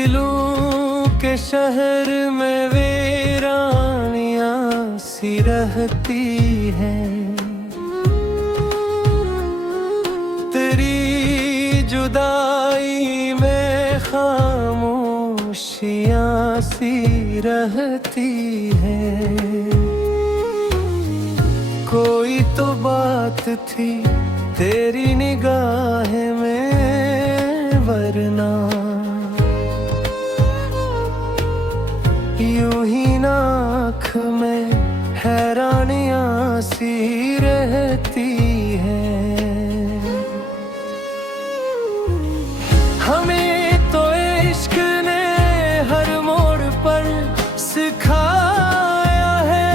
दिलों के शहर में वीरानियां सी रहती हैं। तेरी जुदाई में खामोशियां सी रहती हैं। कोई तो बात थी तेरी निगाहें में, वरना यूं ही ना आँख में हैरानियां सी रहती हैं। हमें तो इश्क ने हर मोड़ पर सिखाया है,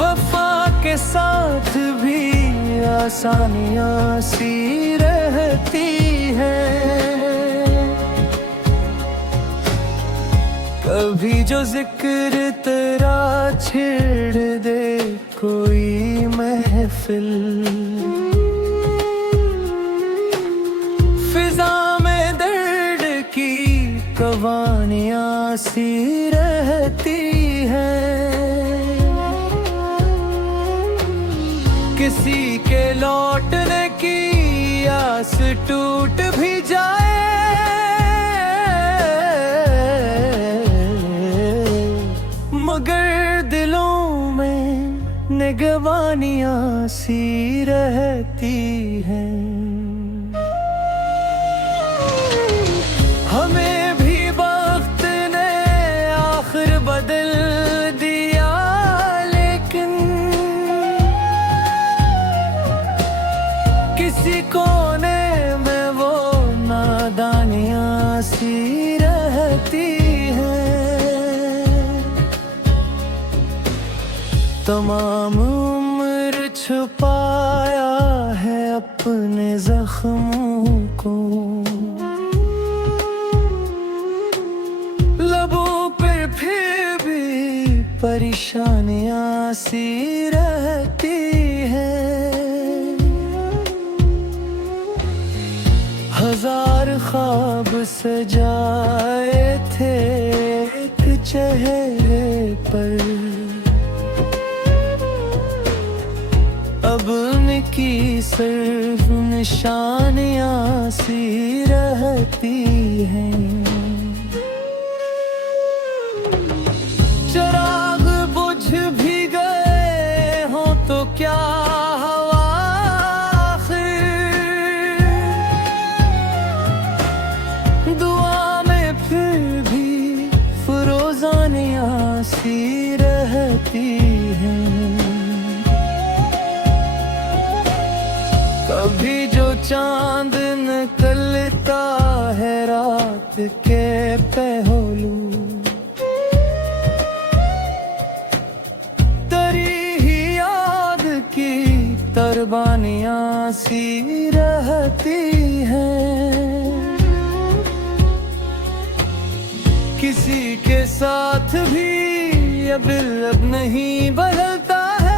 वफा के साथ भी आसानियां सी रहती हैं। कभी जो जिक्र तेरा छेड़ दे कोई महफिल, फिजा में दर्द की कवानियां सी रहती हैं। किसी के लौटने की आस टूट भी जाए, मगर दिलों में निगवानियां सी रहती हैं। हमें भी वक्त ने आखिर बदल दिया, लेकिन किसी कोने में वो नादानियां सी रहती हैं। तमाम उम्र छुपाया है अपने जख्मों को, लबों पर फिर भी परेशानियां सी रहती हैं। हजार ख्वाब सजाए थे एक चेहरे पर, अब उनकी सिर्फ निशानियां सी रहती हैं। चिराग बुझ भी गए हो तो क्या हवा आखिर, दुआ में फिर भी फरोजानियां सी रहती हैं। कभी जो चांद निकलता है रात के पहलू, तेरी ही याद की तरबानियां सी रहती हैं। किसी के साथ भी अब दिल अब नहीं बदलता है,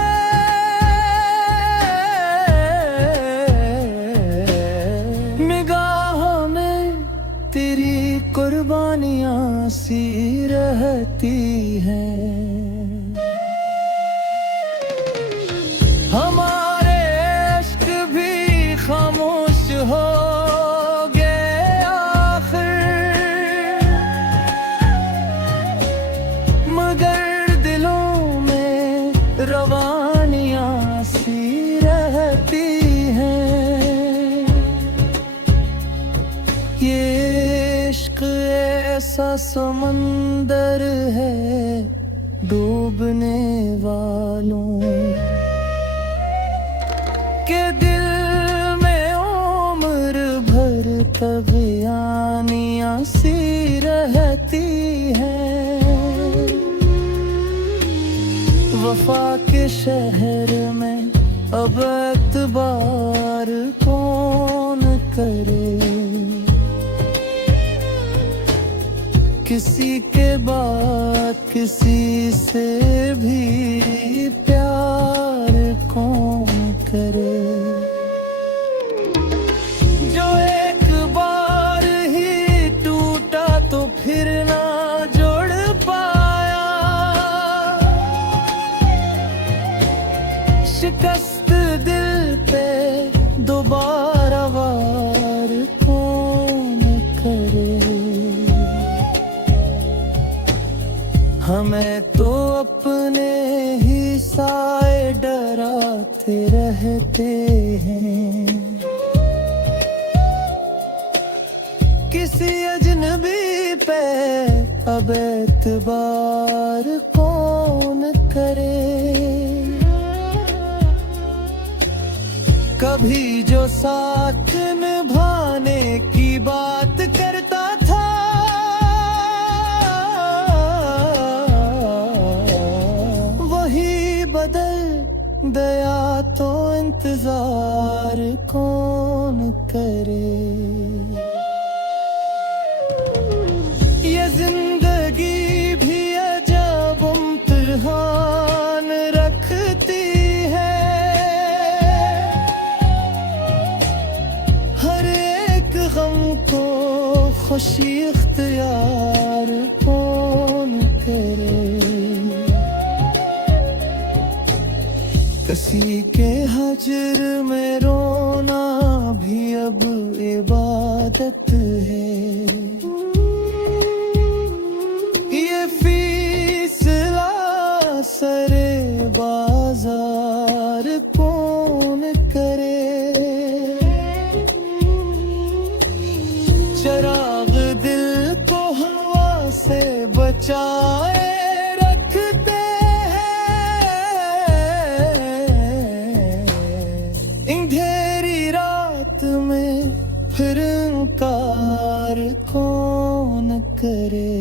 तेरी कुर्बानियां सी रहती हैं। हमारे इश्क भी खामोश हो गए आखिर, मगर दिलों में रवानियां सी रहती हैं। ये इश्क ऐसा समंदर है डूबने वालों के दिल में उम्र भर तबयानियां सी रहती हैं। वफा के शहर में अब एतबार कौन करे, किसी के बाद किसी से भी प्यार कौन करे। जो एक हमें तो अपने ही साए डराते रहते हैं। किसी अजनबी पे अब एतबार कौन करे। कभी जो साथ निभाने की बात करता था, वही बदल गया तो इंतजार कौन करे। ये जिंदगी भी अजब इम्तिहान रखती है। हर एक गम को खुशी इख्तियार कौन करे। किसी के हजर में रोना भी अब इबादत है। ये फीसला सरे बाजार कौन करे। चराग दिल को हवा से बचाए रखते अंधेरी रात में फिर इनकार कौन करे।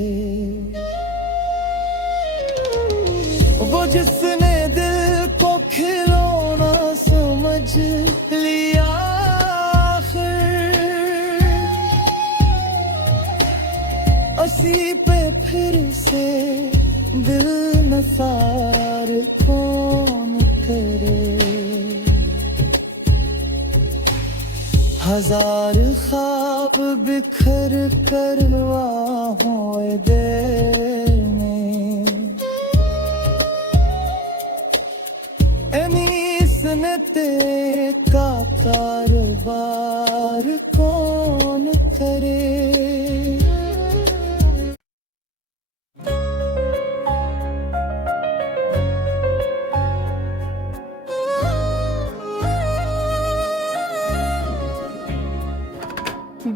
वो जिसने दिल को खिलौना समझ लिया, उसी पे फिर से दिल नसार कौन करे। हजार ख्वाब बिखर कर वाहों देर में एनीसनते का कारोबार कौन करे।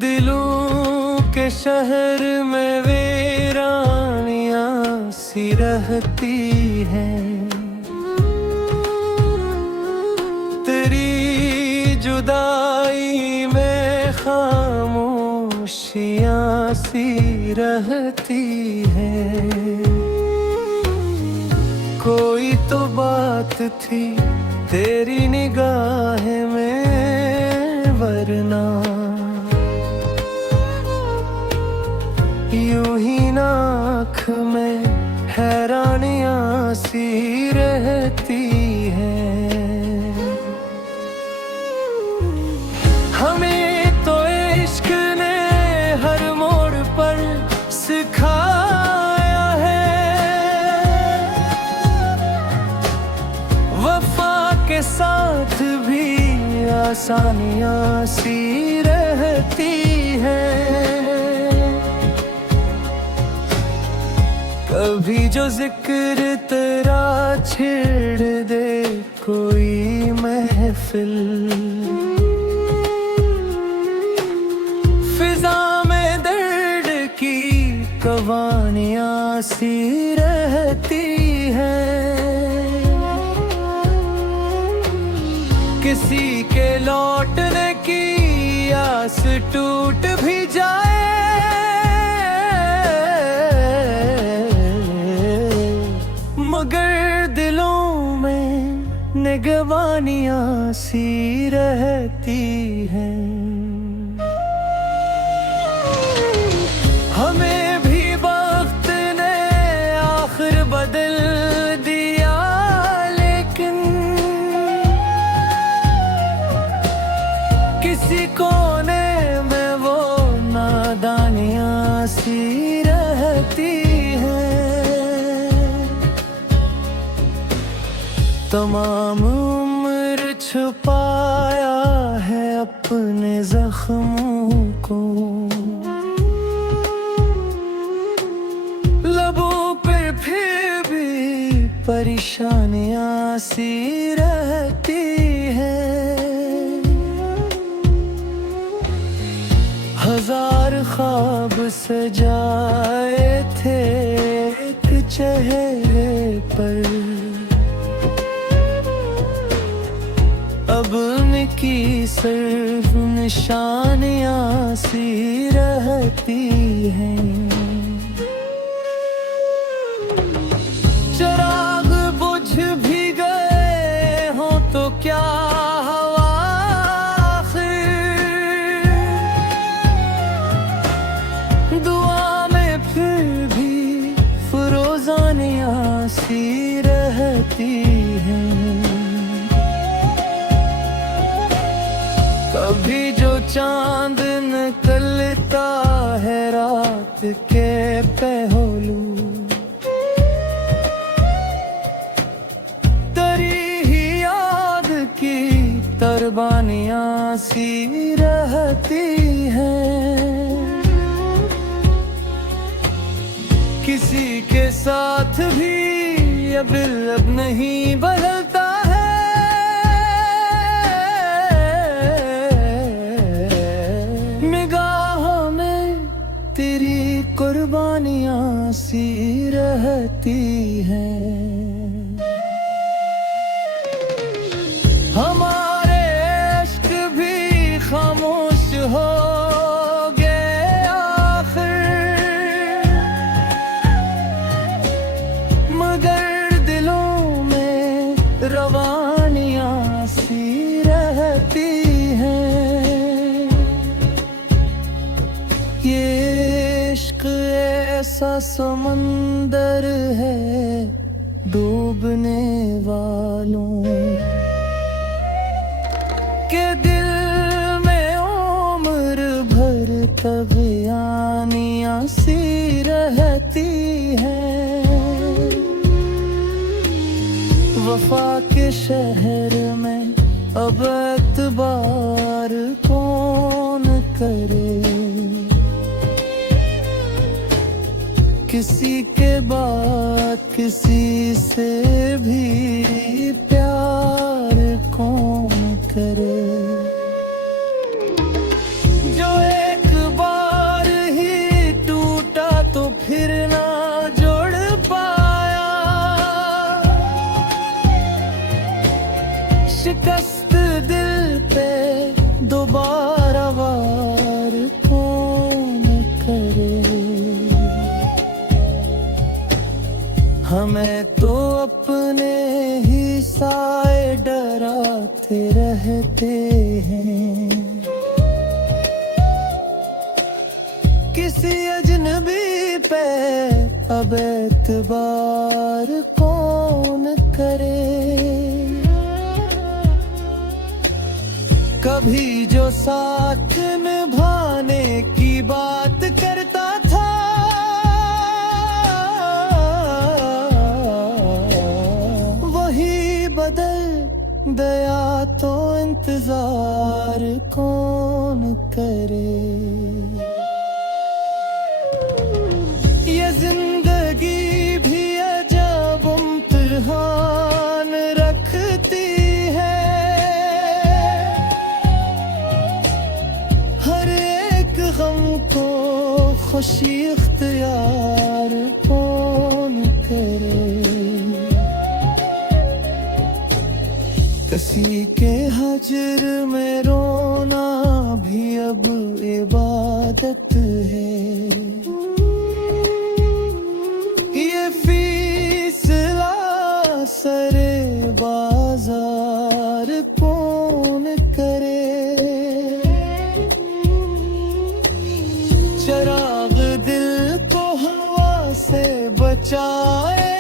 दिलों के शहर में वीरानियां सी रहती हैं। तेरी जुदाई में खामोशियां सी रहती हैं। कोई तो बात थी तेरी निगाह में, वरना यूं ही नाख में हैरानियां सी रहती हैं। हमें तो इश्क ने हर मोड़ पर सिखाया है। वफा के साथ भी आसानियां सी रहती हैं। कभी जो जिक्र तेरा छेड़ दे कोई महफिल, फिजा में दर्द की कवानियां सी रहती हैं। किसी के लौटने की आस टूट भी जाए, मगर दिलों में निगवानियां सी रहती हैं। हमें भी वक्त ने आखिर बदल दिया, लेकिन किसी कोने में वो नादानियां सी रहती हैं। तमाम उम्र छुपाया है अपने जख्मों को, लबों पे फिर परेशानियां सी रहती है। हजार ख्वाब सजाए थे एक चेहरे पर, अब उनकी सिर्फ निशानियां सी रहती हैं। चिराग बुझ भी गए हो तो क्या हवा आखिर, दुआ में फिर भी फरोजानियां सी रहती हैं। कभी जो चांद निकलता है रात के पहलू, तेरी ही याद की कुर्बानियां सी रहती हैं। किसी के साथ भी ये दिल अब नहीं बदलता है। तेरी कुर्बानियां सी रहती हैं। हमारे इश्क भी खामोश हो गए आखिर, मगर दिलों में रवानियां सी रहती हैं। ये इश्क ऐसा समंदर है डूबने वालों के दिल में उम्र भर तगयानियां सी रहती हैं। वफा के शहर में अब एतबार कौन करे, किसी के बाद किसी से भी प्यार कौन करे। जो एक बार ही टूटा तो फिर ना जोड़ पाया, शिकस्त दिल पे दोबारा वार कौन करे। हमें तो अपने ही साए डराते रहते हैं, किसी अजनबी पे अब एतबार कौन करे। कभी जो साथ निभाने की बात करता था, बदल गया तो इंतजार कौन करे। ये जिंदगी भी अजब इम्तिहान रखती है, हर एक गम को खुशी इख्तियार कौन करे। किसी के हजर में रोना भी अब इबादत है। ये फीसला सरे बाजार कौन करे। चिराग दिल को हवा से बचाए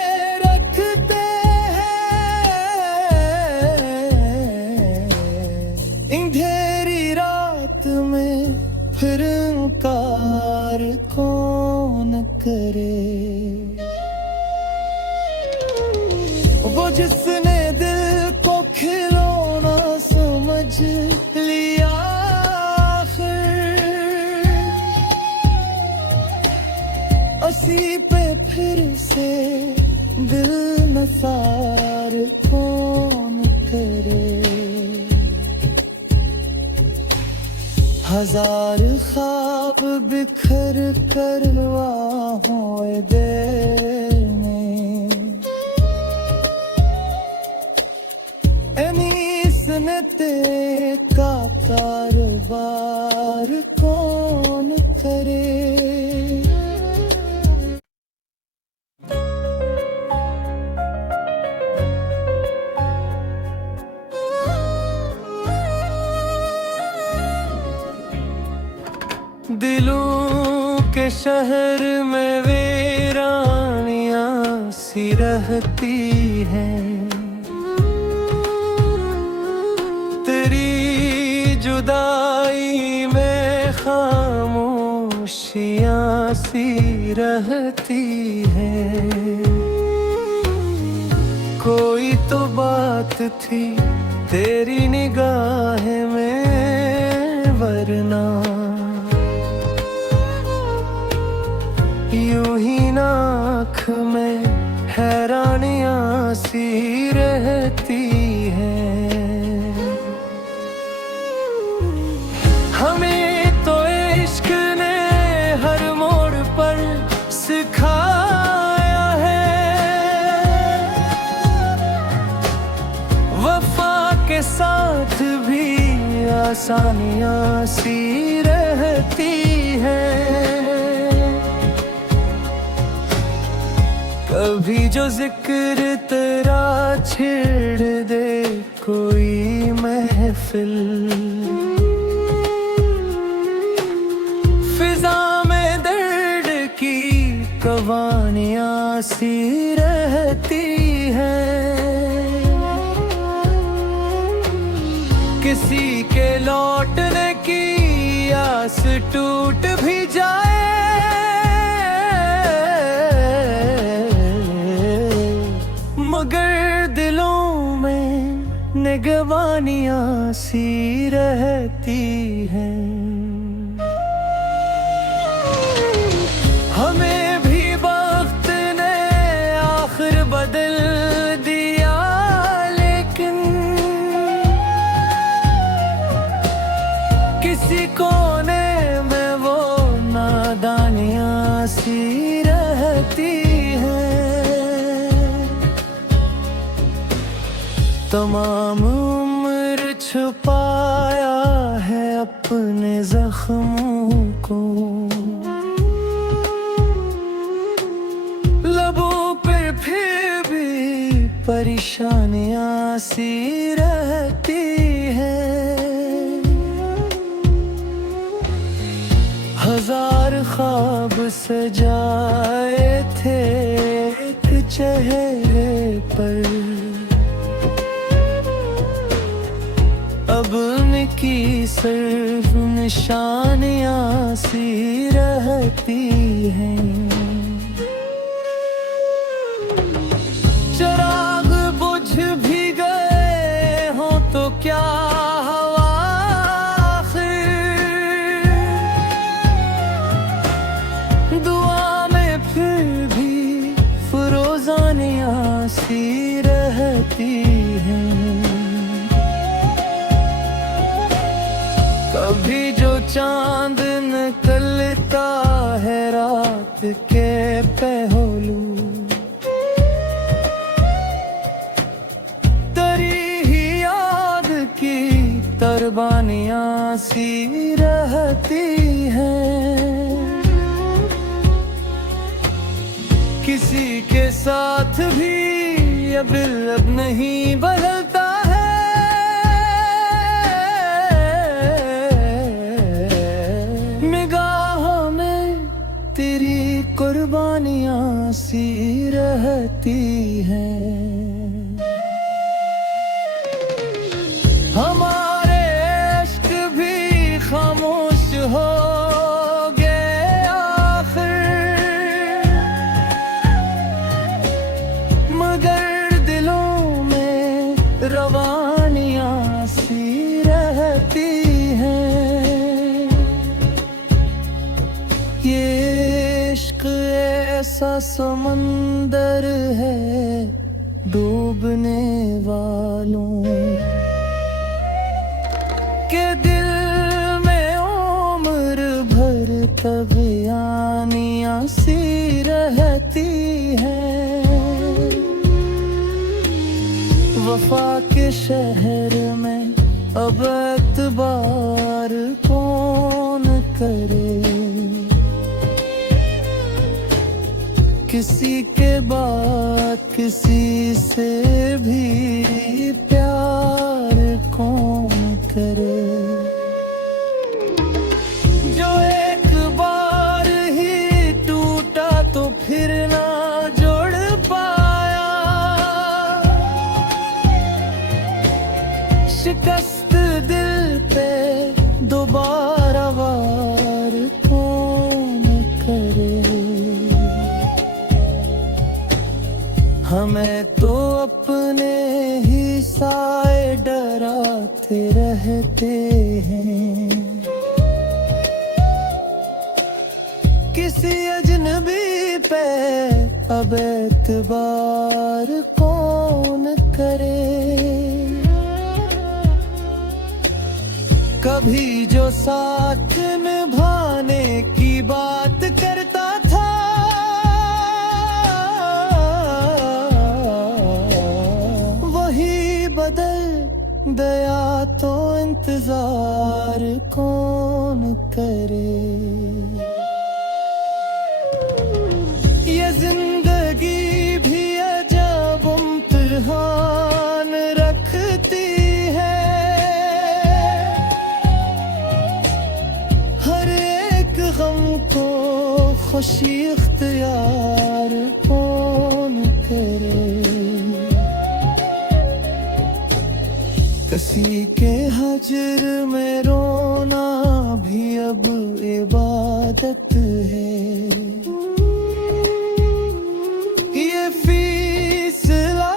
फिर इनकार कौन करे। वो जिसने दिल को खिलौना समझ लिया आखिर, उसी पे फिर से दिल नसार कौन करे। हजार ख्वाब बिखर कर वाहों दिल में, एनीसनते का कारोबार कौन करे। दिलों के शहर में वीरानियां सी रहती हैं, तेरी जुदाई में खामोशियां सी रहती हैं। कोई तो बात थी तेरी निगाह में, वरना यूं ही नाख में हैरानियां सी रहती हैं। हमें तो इश्क ने हर मोड़ पर सिखाया है, वफा के साथ भी आसानियां सी रहती हैं। कभी जो जिक्र तेरा छेड़ दे कोई महफिल, फिजा में दर्द की कवानियां सी रहती हैं। किसी के लौटने की आस टूट भी जाए, मगर दिलों में निगवानियां सी रहती हैं। हमें भी वक्त ने आखिर बदल दिया, लेकिन किसी कोने में वो नादानियां सी रहती हैं। तमाम उम्र छुपाया है अपने जख्मों को, लबों पर फिर भी परेशानियां सी रहती हैं। हजार ख्वाब सजाए थे एक चेहरे पर, अब उनकी सिर्फ निशानियां सी रहती हैं। चिराग बुझ भी गए हों तो क्या हवा आखिर, दुआ में फिर भी फरोजानियां सी रहती हैं। कभी जो चांद निकलता है रात के पहलू, तेरी ही याद की तरबानियां सी रहती हैं। किसी के साथ भी अब नहीं बदलता है, तेरी कुर्बानियां सी रहती हैं। हमारे इश्क भी खामोश हो गए आखिर, मगर दिलों में रवानियां सी रहती हैं। ये इश्क ऐसा समंदर है डूबने वालों के दिल में उम्र भर तब यानियां सी रहती है। वफा के शहर में अब एतबार कौन करे, किसी के बाद किसी से भी प्यार कौन करे। जो एक बार ही टूटा तो फिर ना जोड़ पाया, शिकस्त दिल पे दोबारा वार कौन करे। हमें तो अपने ही साए डराते रहते हैं, किसी अजनबी पे अब एतबार कौन करे। कभी जो साथ निभाने की बात करता था, बदल गया तो इंतजार कौन करे। ये जिंदगी भी अजब इम्तिहान रखती है, हर एक गम को खुशी इख्तियार कौन करे। किसी के हजर में रोना भी अब इबादत है, ये फीसला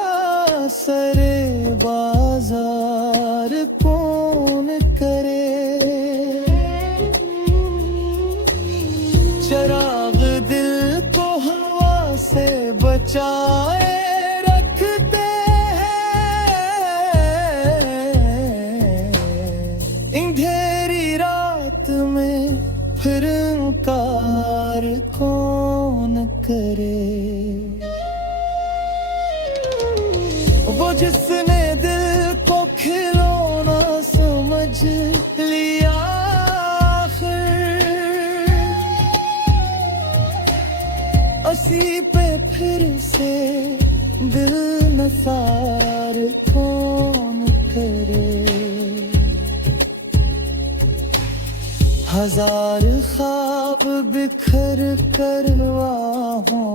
सरे बाजार कौन करे। चराग दिल को हवा से बचाए अंधेरी रात में, फिर इनकार कौन करे। वो जिसने दिल को खिलौना समझ लिया, उसी पे फिर से दिल नसार कौन करे। हजार ख्वाब बिखर कर वाहों